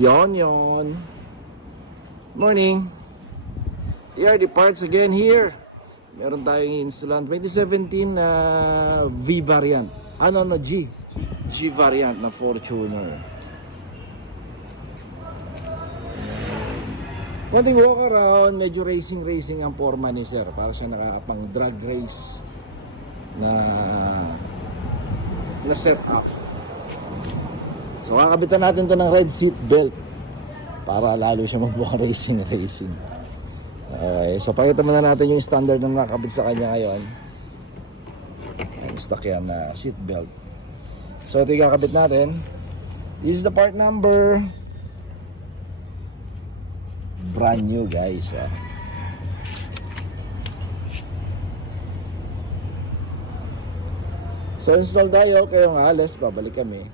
Yon. Morning. TRD Parts again here. Meron tayong installan 2017 na V variant. G variant na Fortuner. Konting walk around, medyo racing ang forma ni sir. Para siya nakapang drag race na setup. So kakabitan natin to ng red seat belt para lalo siya magmukhang racing. Okay, so pakita muna natin yung standard ng nakakabit sa kanya ngayon. Stock yan na seat belt. So ito yung kakabit natin. This is the part number. Brand new guys. So install tayo, kaya nga alas, babalik kami.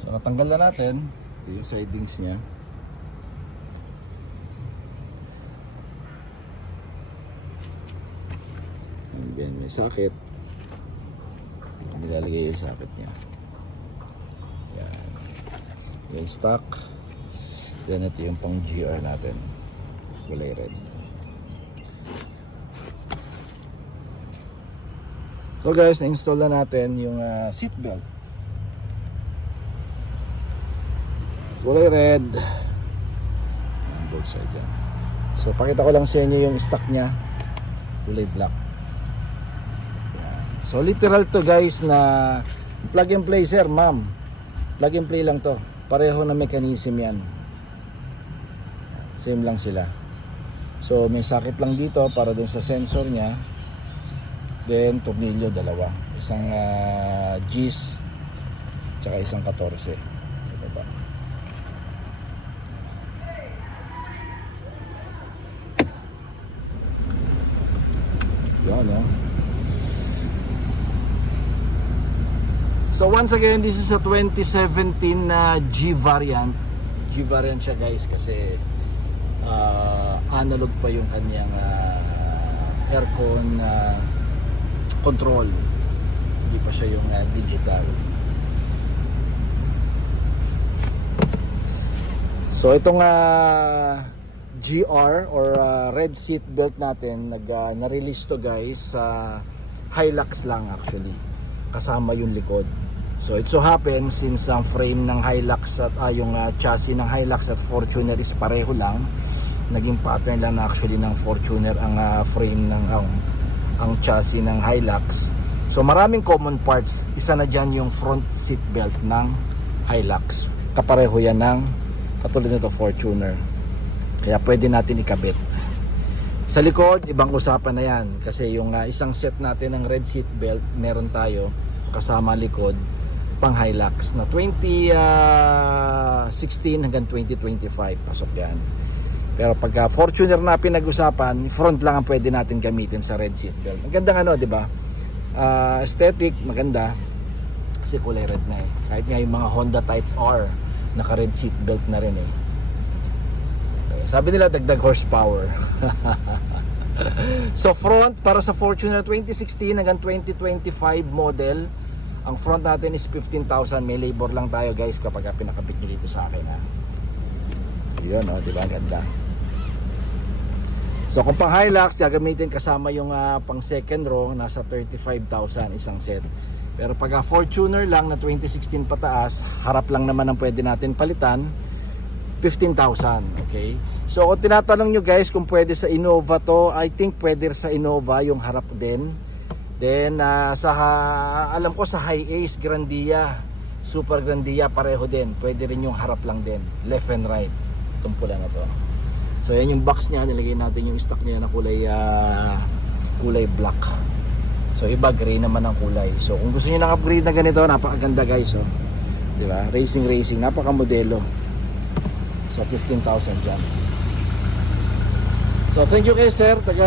So natanggal na natin. Ito yung sidings niya. And then may socket. Nilalagay yung socket niya. Yan. Yung stock. Then ito yung pang GR natin. Kulay red. So guys, na-install na natin yung seat belt. Kulay red. Ayan, both side yan. So pakita ko lang sa inyo yung stock niya. Kulay black. Ayan. So literal to guys na plug and play sir, ma'am. Plug and play lang to. Pareho na mechanism yan. Same lang sila. So may socket lang dito para dun sa sensor niya. Then tornilyo dalawa. Isang G's tsaka isang 14 sa baba. Yan, no? So once again, this is a 2017 na G variant. G variant siya guys kasi analog pa yung kanyang aircon control. Hindi pa siya yung digital. So itong GR or red seat belt natin na-release to guys sa Hilux lang actually. Kasama yung likod. So it so happens since ang frame ng Hilux at yung chassis ng Hilux at Fortuner is pareho lang. Naging pattern lang actually ng Fortuner ang frame ng ang chassis ng Hilux. So maraming common parts. Isa na dyan yung front seat belt ng Hilux. Kapareho yan ng katulad nito Fortuner. Kaya pwede natin ikabit. Sa likod, ibang usapan na yan. Kasi yung isang set natin ng red seat belt, meron tayo kasama likod pang Hilux na 2016 hanggang 2025. Pasok yan. Pero pagka Fortuner na pinag-usapan, front lang ang pwede natin gamitin sa red seat belt. Magandang ano, di ba? Aesthetic, maganda. Kasi kulay red na eh. Kahit nga yung mga Honda Type R, naka red seat belt na rin eh. Sabi nila dagdag horsepower. So front, para sa Fortuner 2016 hanggang 2025 model, ang front natin is 15,000. May labor lang tayo guys kapag pinakabit nyo dito sa akin. Yun o, diba? Ganda. So kung pang Hilux, gagamitin kasama yung pang second row, nasa 35,000 isang set. Pero pag Fortuner lang na 2016 pataas, harap lang naman ang pwede natin palitan, 15,000. Okay? So kung tinatanong nyo guys kung pwede sa Innova to, I think pwede sa Innova yung harap din. Then alam ko sa High Ace, Grandia, Super Grandia pareho din. Pwede rin yung harap lang din, left and right. Itong pula na to. So yan yung box niya, nilagay natin yung stock niya na kulay black. So iba gray naman ang kulay. So kung gusto niyo ng upgrade na ganito, napakaganda guys, oh. 'Di ba? Racing, napaka-modelo. So 15,000 diyan. So thank you kay sir, taga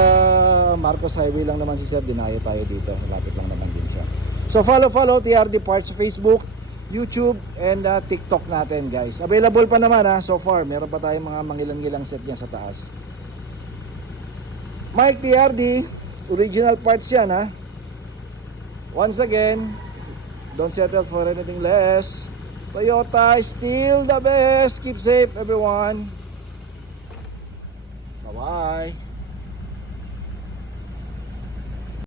Marcos Highway lang naman si sir, dinayo tayo dito. Malapit lang naman din siya. So follow TRD Parts sa Facebook, YouTube, and TikTok natin guys. Available pa naman so far. Meron pa tayong mga mangilan-ngilang set yan sa taas. Mike TRD, original parts yan Once again, don't settle for anything less. Toyota is still the best. Keep safe everyone. Bye-bye.